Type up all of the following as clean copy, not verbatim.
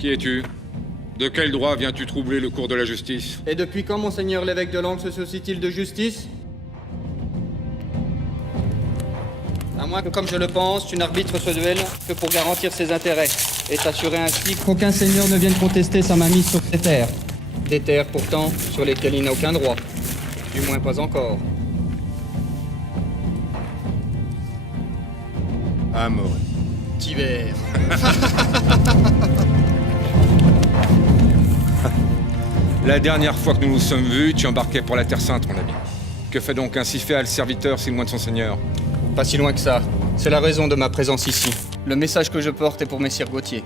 Qui es-tu? De quel droit viens-tu troubler le cours de la justice? Et depuis quand monseigneur l'évêque de Langres se soucie-t-il de justice? À moins que, comme je le pense, tu n'arbitres ce duel que pour garantir ses intérêts et t'assurer ainsi qu'aucun seigneur ne vienne contester sa mainmise sur ces terres. Des terres, pourtant, sur lesquelles il n'a aucun droit. Du moins pas encore. Amoré. Tiber. La dernière fois que nous nous sommes vus, tu embarquais pour la Terre Sainte, mon ami. Que fait donc un si féal serviteur si loin de son seigneur? Pas si loin que ça. C'est la raison de ma présence ici. Le message que je porte est pour messire Gauthier.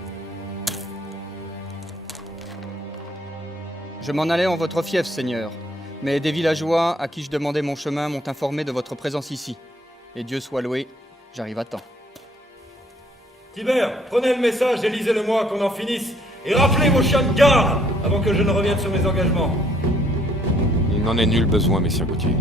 Je m'en allais en votre fief, seigneur. Mais des villageois à qui je demandais mon chemin m'ont informé de votre présence ici. Et Dieu soit loué, j'arrive à temps. Tiber, prenez le message et lisez-le-moi, qu'on en finisse. Et rappelez vos chiens de garde avant que je ne revienne sur mes engagements. Il n'en est nul besoin, messire Gauthier.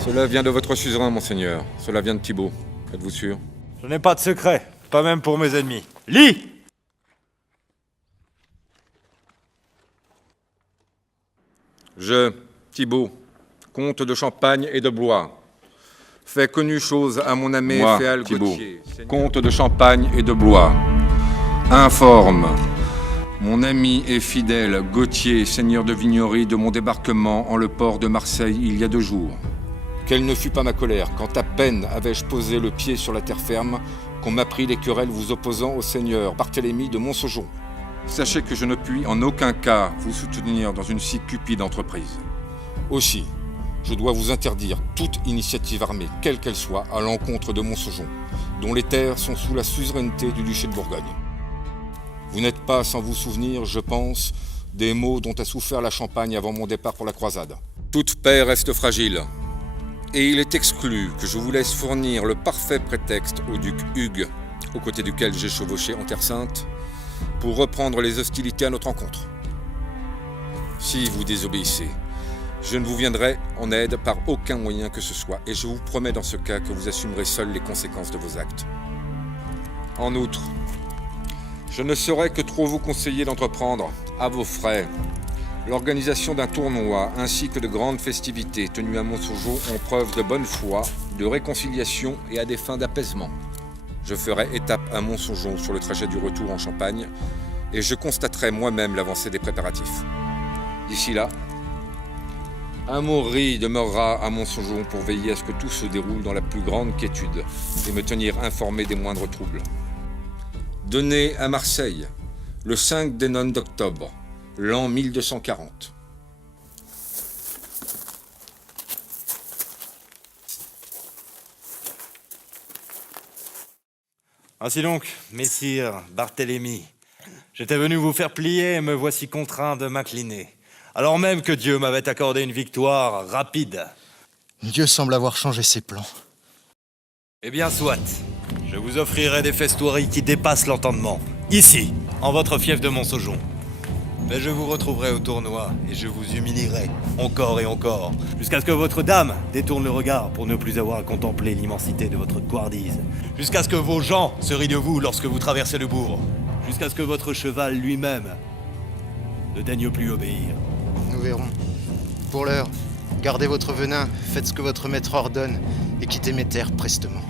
Cela vient de votre suzerain, monseigneur. Cela vient de Thibaut. Êtes-vous sûr? Je n'ai pas de secret, pas même pour mes ennemis. Lis! Je, Thibaut, comte de Champagne et de Blois, fais connue chose à mon ami Féal Gauthier, comte de Champagne et de Blois, informe mon ami et fidèle Gauthier, seigneur de Vignory, de mon débarquement en le port de Marseille il y a 2 jours. Quelle ne fut pas ma colère quand à peine avais-je posé le pied sur la terre ferme qu'on m'apprit les querelles vous opposant au seigneur Barthélemy de Montsejon. Sachez que je ne puis en aucun cas vous soutenir dans une si cupide entreprise. Aussi, je dois vous interdire toute initiative armée, quelle qu'elle soit, à l'encontre de Montsejon, dont les terres sont sous la suzeraineté du duché de Bourgogne. Vous n'êtes pas sans vous souvenir, je pense, des maux dont a souffert la Champagne avant mon départ pour la croisade. Toute paix reste fragile, et il est exclu que je vous laisse fournir le parfait prétexte au duc Hugues, aux côtés duquel j'ai chevauché en Terre Sainte, pour reprendre les hostilités à notre rencontre. Si vous désobéissez, je ne vous viendrai en aide par aucun moyen que ce soit, et je vous promets dans ce cas que vous assumerez seul les conséquences de vos actes. En outre, je ne saurais que trop vous conseiller d'entreprendre, à vos frais, l'organisation d'un tournoi ainsi que de grandes festivités tenues à Montsejon en preuve de bonne foi, de réconciliation et à des fins d'apaisement. Je ferai étape à Montsejon sur le trajet du retour en Champagne et je constaterai moi-même l'avancée des préparatifs. D'ici là, Amaury demeurera à Montsejon pour veiller à ce que tout se déroule dans la plus grande quiétude et me tenir informé des moindres troubles. Donné à Marseille, le 5 des nonnes d'octobre, l'an 1240. Ainsi donc, messire Barthélemy, j'étais venu vous faire plier et me voici contraint de m'incliner, alors même que Dieu m'avait accordé une victoire rapide. Dieu semble avoir changé ses plans. Eh bien, soit. Je vous offrirai des festoiries qui dépassent l'entendement, ici, en votre fief de Montsejon. Mais je vous retrouverai au tournoi et je vous humilierai, encore et encore, jusqu'à ce que votre dame détourne le regard pour ne plus avoir à contempler l'immensité de votre couardise, jusqu'à ce que vos gens se rient de vous lorsque vous traversez le bourg, jusqu'à ce que votre cheval lui-même ne daigne plus obéir. Nous verrons. Pour l'heure, gardez votre venin, faites ce que votre maître ordonne et quittez mes terres prestement.